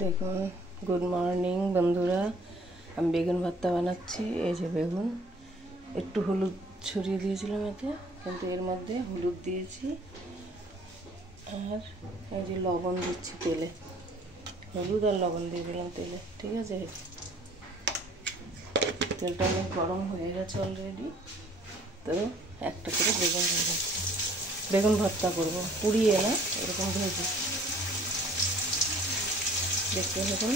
দেখুন, good morning বন্ধুরা। আমি বেগুন ভর্তা বানাচ্ছি। এই যে বেগুন, একটু হলুদ ছড়িয়ে দিয়েছিলাম এতে, কিন্তু এর মধ্যে হলুদ দিয়েছি আর এই যে লবণ দিচ্ছি তেলে। হলুদ আর লবণ দিয়ে দিলাম তেলে, ঠিক আছে। তেলটা অনেক গরম হয়ে গেছে অলরেডি, তো একটা করে বেগুন দিয়ে দিচ্ছি। বেগুন ভর্তা করবো, পুড়িয়ে না, এরকম ভেজে। দেখতে দেখুন,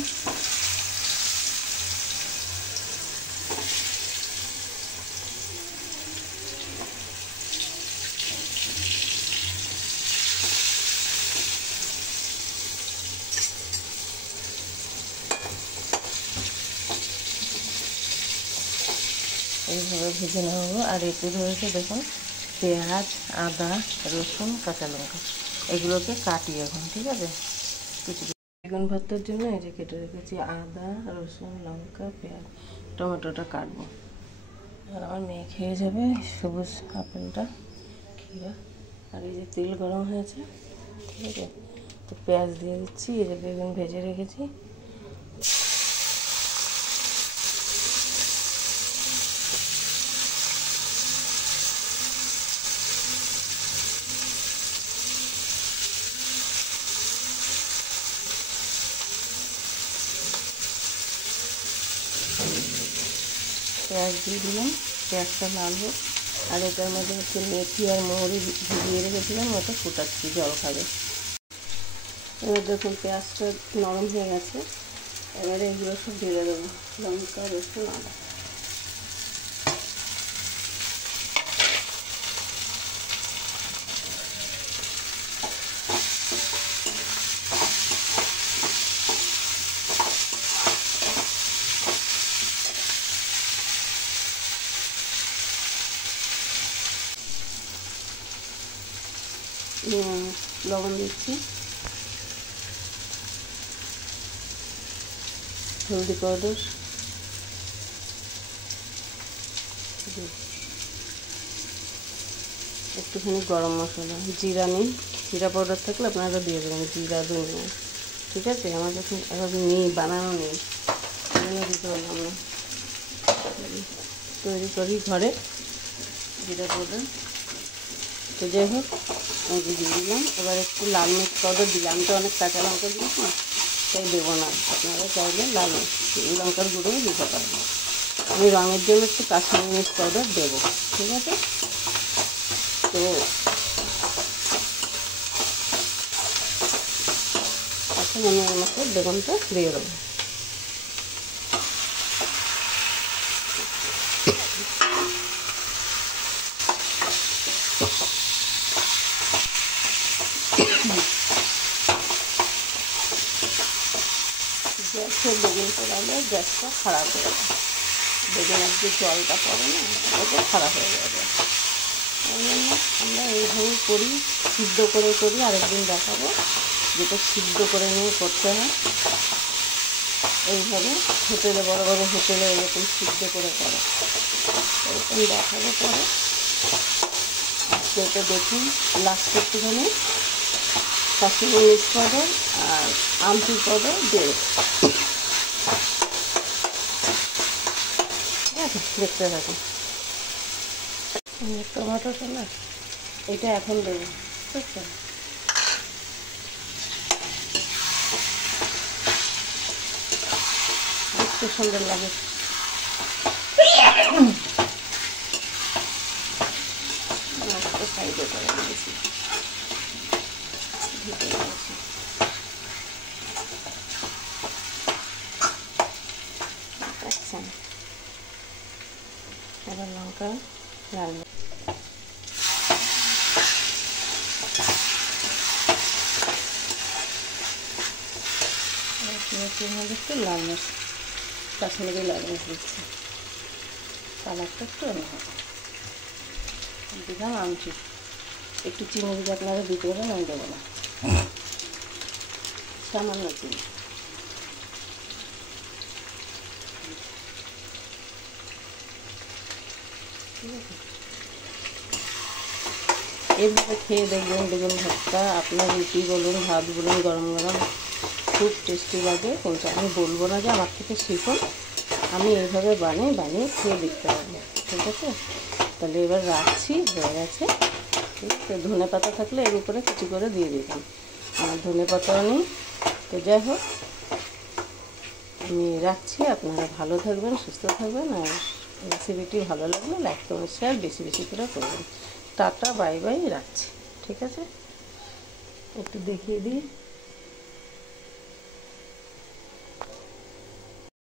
এইভাবে ভেজে নেবো। আর এতে রয়েছে দেখুন পেঁয়াজ, আদা, রসুন, কাঁচা লঙ্কা, এগুলোকে কাটি এখন, ঠিক আছে। কিছু বেগুন ভর্তার জন্য এই যে কেটে রেখেছি আদা, রসুন, লঙ্কা, পেঁয়াজ, টমেটোটা কাটবো। আর আমার মেয়ে খেয়ে যাবে সবুজ আপেলটা, ক্ষীরা। আর এই যে তেল গরম হয়েছে, ঠিক আছে, তো পেঁয়াজ দিয়ে দিচ্ছি। এই যে বেগুন ভেজে রেখেছি, পেঁয়াজ দিয়ে দিলাম। পেঁয়াজটা লাল হোক। আর এটার মধ্যে হচ্ছে মেথি আর মৌরি ভিজিয়ে রেখেছিলাম, ওটা ফুটাচ্ছি, জল খাবে। এবার দেখুন পেঁয়াজটা নরম হয়ে গেছে। এবারে এগুলো সব ঢেলে দেবো, লঙ্কা, রসুন, আদা। লবণ দিচ্ছি, হলদি পাউডার, একটুখানি গরম মশলা, জিরা নেই, জিরা পাউডার থাকলে আপনারা দিয়ে দেবেন, জিরা, ধনিয়া, ঠিক আছে। আমার যখন এবার নেই, বানানো নেই, দিতে পারলাম না। তৈরি করি ঘরে জিরা পাউডার। তো যাই হোক, আমি দিয়ে দিলাম। এবার একটু লাল মির্চ পাউডার দিলাম। আমি তো অনেক কাঁচা লঙ্কা দিয়েছি, তাই দেবো না। আপনারা চাইলে লাল লঙ্কার গুঁড়োও দিতে পারেন। আমি রঙের জন্য একটু কাশ্মীরি মির্চ পাউডার দেবো, ঠিক আছে। তো এখন আমি এর মধ্যে বেগুনটা দিয়ে দেবো। গ্যাসে বেগুন পোড়ালে গ্যাসটা খারাপ হয়ে যায়, বেগুনের যে জলটা পড়ে না, ওটা খারাপ হয়ে যাবে। ওই জন্য আমরা এইভাবেই করি, সিদ্ধ করে করি। আরেকদিন দেখাবো যেটা সিদ্ধ করে নিয়ে করতে হয়। এইভাবে হোটেলে, বড়ো বড়ো হোটেলে এরকম সিদ্ধ করে করে, এরকম দেখাবো পরে। সেটা দেখুন, লাস্টে একটুখানি কাশ্মীরি মির্চ পাউডার আর আমচুর পাউডার দিয়ে, ঠিক আছে। দেখতে থাকুন। টমেটোটা না, এটা এখন দেবো, ঠিক আছে। দেখতে সুন্দর লাগে। সাইডে করে নিয়েছি, ঢেকে নিয়েছি। আচ্ছা, এবার লঙ্কা লাল একটু লাল মির্চ, কাশ্মীরি লাল মির্চ দিচ্ছি, কালারটা একটু দিলাম। আমচুর, একটু চিনি যদি আপনারা দিতে পারেন, আমি দেবো না, সামান্য চিনি। ঠিক আছে, এইভাবে খেয়ে দেখবেন বেগুন ভর্তা। আপনার রুটি বলুন, ভাত বলুন, গরম গরম খুব টেস্টি লাগে, কিন্তু আমি বলবো না যে আমার থেকে শিখুন, আমি এইভাবে বানিয়ে খেয়ে দেখতে পারবো। ঠিক আছে, তাহলে এবার রাখছি, হয়ে গেছে। ঠিক আছে, ধনে পাতা থাকলে এর উপরে কুচি করে দিয়ে দিতাম, আমার ধনে পাতাও নেই। তো যাই হোক, আমি রাখছি। আপনারা ভালো থাকবেন, সুস্থ থাকবেন, আর রেসিপিটি ভালো লাগলে লাইক কমেন্ট শেয়ার বেশি বেশি করে করবেন। টাটা, বাই বাই, রাখছি। ঠিক আছে, একটু দেখিয়ে দিই।